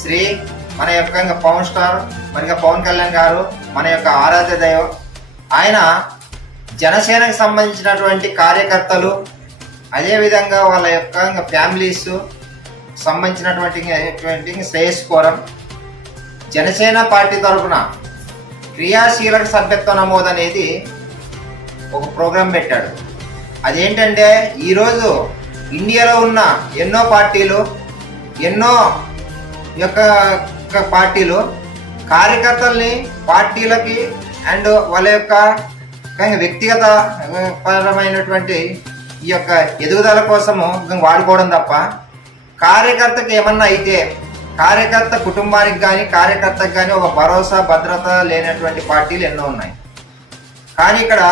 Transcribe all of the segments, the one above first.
శ్రీ మన ఇంకా పవన్ స్టార్ మరి పవన్ కళ్యాణ్ గారు మన యొక్క ఆరాధ్య దైవం. ఆయన జనసేనకు సంబంధించినటువంటి కార్యకర్తలు అదేవిధంగా వాళ్ళ యొక్క ఇంకా ఫ్యామిలీస్ సంబంధించినటువంటి ఇంకా శ్రేయస్ కోరం. జనసేన పార్టీ తరఫున క్రియాశీలక సభ్యత్వ నమోదు అనేది ఒక ప్రోగ్రాం పెట్టాడు. అదేంటంటే ఈరోజు ఇండియాలో ఉన్న ఎన్నో పార్టీలు ఎన్నో యొక్క యొక్క పార్టీలు కార్యకర్తల్ని పార్టీలకి అండ్ వాళ్ళ యొక్క వ్యక్తిగత పరమైనటువంటి ఈ యొక్క ఎదుగుదల కోసము వాడుకోవడం తప్ప కార్యకర్తకి ఏమన్నా అయితే కార్యకర్త కుటుంబానికి కానీ కార్యకర్తకు కానీ ఒక భరోసా భద్రత లేనటువంటి పార్టీలు ఎన్నో ఉన్నాయి. కానీ ఇక్కడ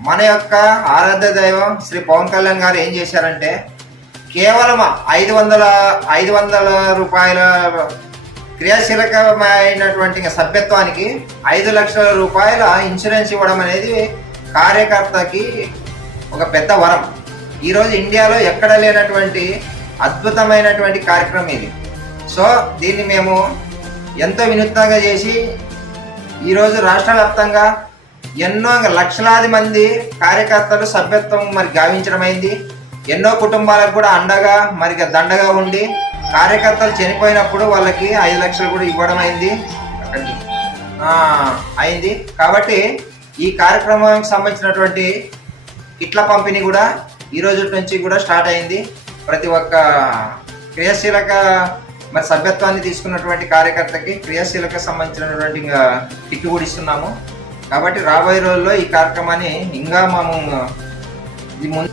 మన యొక్క ఆరాధ్య దైవం శ్రీ పవన్ కళ్యాణ్ గారు ఏం చేశారంటే కేవలం ఐదు వందల ఐదు వందల రూపాయల క్రియాశీలకమైనటువంటి సభ్యత్వానికి ఐదు లక్షల రూపాయల ఇన్సూరెన్స్ ఇవ్వడం అనేది కార్యకర్తకి ఒక పెద్ద వరం. ఈరోజు ఇండియాలో ఎక్కడ లేనటువంటి అద్భుతమైనటువంటి కార్యక్రమం ఇది. సో దీన్ని మేము ఎంతో వినూత్నంగా చేసి ఈరోజు రాష్ట్ర వ్యాప్తంగా ఎన్నో లక్షలాది మంది కార్యకర్తలు సభ్యత్వం మరి గావించడం అయింది. ఎన్నో కుటుంబాలకు కూడా అండగా మరి దండగా ఉండి కార్యకర్తలు చనిపోయినప్పుడు వాళ్ళకి ఐదు లక్షలు కూడా ఇవ్వడం అయింది. అయింది. కాబట్టి ఈ కార్యక్రమానికి సంబంధించినటువంటి కిట్ల పంపిణీ కూడా ఈ రోజు నుంచి కూడా స్టార్ట్ అయింది. ప్రతి ఒక్క క్రియాశీలక మరి సభ్యత్వాన్ని తీసుకున్నటువంటి కార్యకర్తకి క్రియాశీలక సంబంధించినటువంటి ఇంకా కిట్ కూడా ఇస్తున్నాము. కాబట్టి రాబోయే రోజుల్లో ఈ కార్యక్రమాన్ని ఇంకా మేము ఇది ముందు